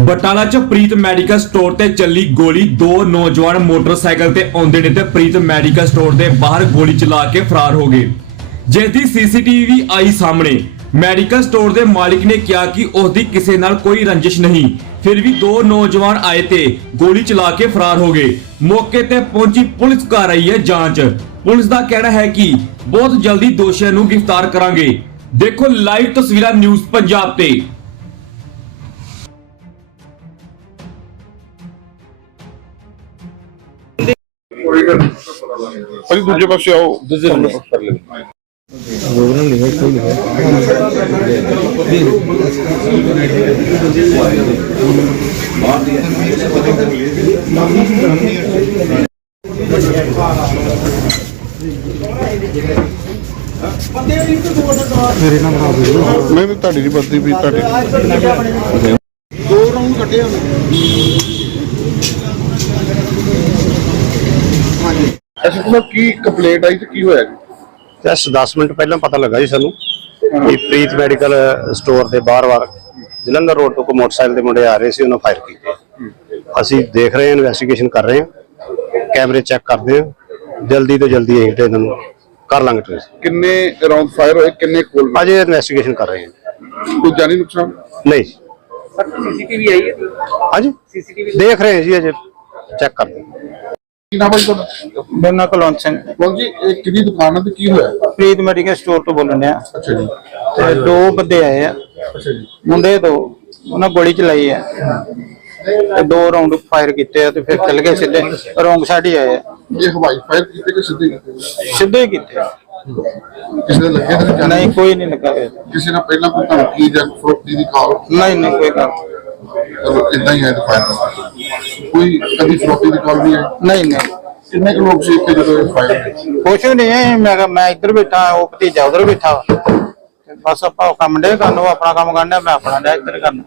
ਬਟਾਲਾ ਚ ਪ੍ਰੀਤ medical store ਤੇ ਚੱਲੀ ਗੋਲੀ, ਦੋ ਨੌਜਵਾਨ ਮੋਟਰਸਾਈਕਲ ਤੇ ਆਉਂਦੇ ਨੇ ਤੇ ਪ੍ਰੀਤ ਮੈਡੀਕਲ ਸਟੋਰ ਦੇ ਬਾਹਰ ਗੋਲੀ ਚਲਾ ਕੇ ਫਰਾਰ ਹੋ ਗਏ। ਜਿਸ ਦੀ ਸੀਸੀਟੀਵੀ ਆਈ ਸਾਹਮਣੇ। ਮੈਡੀਕਲ ਸਟੋਰ ਦੇ ਮਾਲਿਕ ਨੇ ਕਿਹਾ ਕਿ ਉਸ ਦੀ ਕਿਸੇ ਨਾਲ ਕੋਈ ਰੰਜਿਸ਼ ਨਹੀਂ। ਫਿਰ ਵੀ ਦੋ ਨੌਜਵਾਨ ਆਏ ਤੇ ਗੋਲੀ ਚਲਾ ਕੇ ਫਰਾਰ ਹੋ ਗਏ। ਮੌਕੇ ਤੇ ਪਹੁੰਚੀ ਪੁਲਿਸ ਕਰ ਰਹੀ ਹੈ ਜਾਂਚ। ਪੁਲਿਸ ਦਾ ਕਹਿਣਾ ਹੈ ਕਿ ਬਹੁਤ ਜਲਦੀ ਦੋਸ਼ੀਆਂ ਨੂੰ ਗ੍ਰਿਫਤਾਰ ਕਰਾਂਗੇ। ਦੇਖੋ ਲਾਈਵ ਤਸਵੀਰਾਂ ਨਿਊਜ਼ ਪੰਜਾਬ ਤੇ। ਭਾਜੀ ਦੂਜੇ ਪਾਸੇ ਆਓ। ਦੂਜੇ ਨੰਬਰ ਕਰ ਲੈ ਮੈਂ ਵੀ ਤੁਹਾਡੀ ਨਹੀਂ ਬਦਦੀ ਵੀ ਤੁਹਾਡੀ ਦੋ ਰਾਉਂਡ ਕੱਢੇ ਹਾਂਜੀ ਅਸੀਂ ਤੁਹਾਨੂੰ ਕੀ ਕੰਪਲੇਂਟ ਆਈ ਤੇ ਕੀ ਹੋਇਆ ਜੀ? ਜਸ 10 ਮਿੰਟ ਪਹਿਲਾਂ ਪਤਾ ਲੱਗਾ ਜੀ ਸਾਨੂੰ ਕਿ ਪ੍ਰੀਤ ਮੈਡੀਕਲ ਸਟੋਰ ਦੇ ਬਾਹਰ-ਬਾਹਰ ਜਲੰਧਰ ਰੋਡ ਤੋਂ ਕੋ ਮੋਟਰਸਾਈਕਲ ਦੇ ਮੁੰਡੇ ਆ ਰਹੇ ਸੀ ਉਹਨਾਂ ਫਾਇਰ ਕੀਤੇ। ਅਸੀਂ ਦੇਖ ਰਹੇ ਹਾਂ ਇਨਵੈਸਟੀਗੇਸ਼ਨ ਕਰ ਰਹੇ ਹਾਂ ਕੈਮਰੇ ਚੈੱਕ ਕਰਦੇ ਹਾਂ ਜਲਦੀ ਤੋਂ ਜਲਦੀ ਅਸੀਂ ਤੇ ਇਹਨਾਂ ਨੂੰ ਕਰ ਲਾਂਗੇ ਟ੍ਰੇਸ ਕਿੰਨੇ ਰਾਉਂਡ ਫਾਇਰ ਹੋਏ ਕਿੰਨੇ ਕੋਲ ਅਜੇ ਇਨਵੈਸਟੀਗੇਸ਼ਨ ਕਰ ਰਹੇ ਹਾਂ। ਕੋਈ ਜਾਨੀ ਨੁਕਸਾਨ? ਨਹੀਂ ਸੀਸੀਟੀਵੀ ਆਈ ਹੈ? ਹਾਂਜੀ। ਸੀਸੀਟੀਵੀ ਦੇਖ ਰਹੇ ਹਾਂ ਜੀ ਅਜੇ ਚੈੱਕ ਕਰਦੇ ਹਾਂ। ਕੀ ਨਾਮ ਹੈ ਤੁਹਾਡਾ? ਬੰਨਾ ਕੁਲਵੰਤ ਸਿੰਘ। ਬਾਬੂ ਜੀ ਇਹ ਕਿਹਦੀ ਦੁਕਾਨ ਹੈ ਤੇ ਕੀ ਹੋਇਆ? ਪ੍ਰੀਤ ਮੈਡੀਕਲ ਸਟੋਰ ਤੋਂ ਬੋਲਣ ਡਿਆ। ਅੱਛਾ ਜੀ। ਤੇ ਦੋ ਬੰਦੇ ਆਏ ਆ। ਅੱਛਾ ਜੀ। ਮੁੰਡੇ ਦੋ ਉਹਨਾਂ ਗੋਲੀ ਚਲਾਈ ਆ। ਤੇ ਦੋ ਰਾਉਂਡ ਫਾਇਰ ਕੀਤੇ ਆ ਤੇ ਫਿਰ ਚੱਲ ਗਏ ਸਿੱਧੇ। ਰੋਂਗ ਸਾਈਡ ਹੀ ਆਏ ਆ। ਇਹ ਹਵਾਈ ਫਾਇਰ ਕੀਤੇ ਕਿ ਸਿੱਧੇ ਕੀਤੇ? ਸਿੱਧੇ ਹੀ ਕੀਤੇ। ਆ। ਕਿਸੇ ਦੇ ਲੱਗੇ ਤੇ ਜਾਨੀ ਨਹੀਂ ਕੋਈ ਨਹੀਂ ਲੱਗਾ ਹੋਇਆ। ਕਿਸੇ ਨਾਲ ਪਹਿਲਾਂ ਕੋਈ ਧਮਕੀ ਜਾਂ ਫਰੋਖਤੀ ਦੀ ਕਾਲ ਨਹੀਂ ਨਹੀਂ ਕੋਈ ਗੱਲ ਚਲੋ ਇਦਾਂ ਹੀ ਹੈ ਫਾਇਰ ਕੋਈ ਕਦੀ ਫਰੋਖਤੀ ਦੀ ਕਾਲ ਨਹੀਂ ਹੈ ਨਹੀਂ ਨਹੀਂ। ਕਿੰਨੇ ਕੁ ਲੋਕ ਸੀ ਇੱਥੇ ਜਦੋਂ ਇਹ ਫਾਇਰ ਕੁਛ ਵੀ ਨਹੀਂ ਹੈ ਮੈਂ ਕਿਹਾ ਮੈਂ ਇੱਧਰ ਬੈਠਾ, ਉਹ ਭਤੀਜਾ ਉਧਰ ਬੈਠਾ ਵਾ। ਤੇ ਬਸ ਆਪਾਂ ਕੰਮ ਡੇ ਕਰਨ, ਉਹ ਆਪਣਾ ਕੰਮ ਕਰਨਾ ਮੈਂ ਆਪਣਾ ਡੇ ਇੱਧਰ ਕਰਨਾ